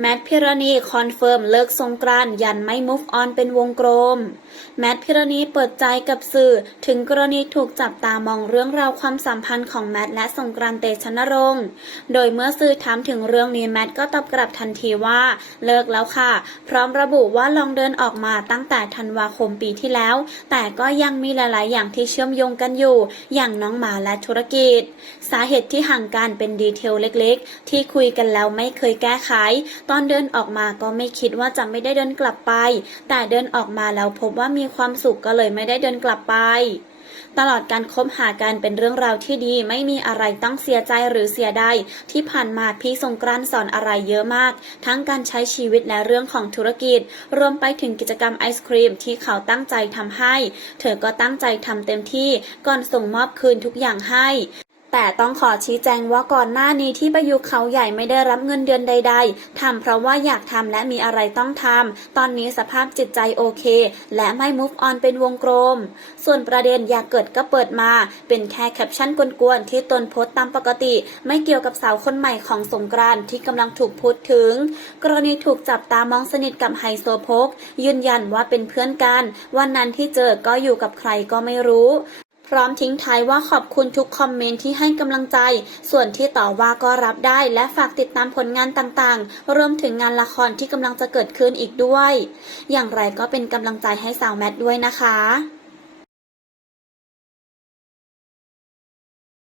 แมทพิรณีคอนเฟิร์มเลิกสงกรานยันไม่ move on เป็นวงกลม แมทพิรณีเปิดใจกับสื่อ ถึงกรณีถูกจับตามองเรื่องราวความสัมพันธ์ของแมทและสงกรานเตชนรงค์ โดยเมื่อสื่อถามถึงเรื่องนี้แมทก็ตอบกลับทันทีว่า เลิกแล้วค่ะ พร้อมระบุว่าลองเดินออกมาตั้งแต่ธันวาคมปีที่แล้ว แต่ก็ยังมีหลาย ๆ อย่างที่เชื่อมโยงกันอยู่ อย่างน้องหมาและธุรกิจ สาเหตุที่ห่างกันเป็นดีเทลเล็ก ๆ ที่คุยกันแล้วไม่เคยแก้ไขตอนเดินออกมาก็ไม่คิดว่าจะไม่ได้เดินกลับไป แต่เดินออกมาแล้วพบว่ามีความสุขก็เลยไม่ได้เดินกลับไปตลอดการคบหากันเป็นเรื่องราวที่ดีไม่มีอะไรต้องเสียใจหรือเสียดายที่ผ่านมาพี่สงกรานสอนอะไรเยอะมาก ทั้งการใช้ชีวิตและเรื่องของธุรกิจ รวมไปถึงกิจกรรมไอศครีมที่เขาตั้งใจทำให้ เธอก็ตั้งใจทำเต็มที่ก่อนส่งมอบคืนทุกอย่างให้ แต่ต้องขอชี้แจงว่าก่อนหน้านี้ที่ไปอยู่เขาใหญ่ไม่ได้รับเงินเดือนใด ๆทำเพราะว่าอยากทำและมีอะไรต้องทำตอนนี้สภาพจิตใจโอเค และไม่ move on เป็นวงกลม ส่วนประเด็นอยากเกิดก็เปิดมา เป็นแค่แคปชั่นกวนๆที่ตนโพสต์ตามปกติ ไม่เกี่ยวกับสาวคนใหม่ของสงกรานต์ที่กำลังถูกพูดถึง กรณีถูกจับตามองสนิทกับไฮโซโพกยืนยันว่าเป็นเพื่อนกัน วันนั้นที่เจอก็อยู่กับใครก็ไม่รู้ พร้อมทิ้งท้ายว่าขอบคุณทุกคอมเมนต์ที่ให้กำลังใจ ส่วนที่ต่อว่าก็รับได้ และฝากติดตามผลงานต่างๆ รวมถึงงานละครที่กำลังจะเกิดขึ้นอีกด้วย อย่างไรก็เป็นกำลังใจให้สาวแมทด้วยนะคะ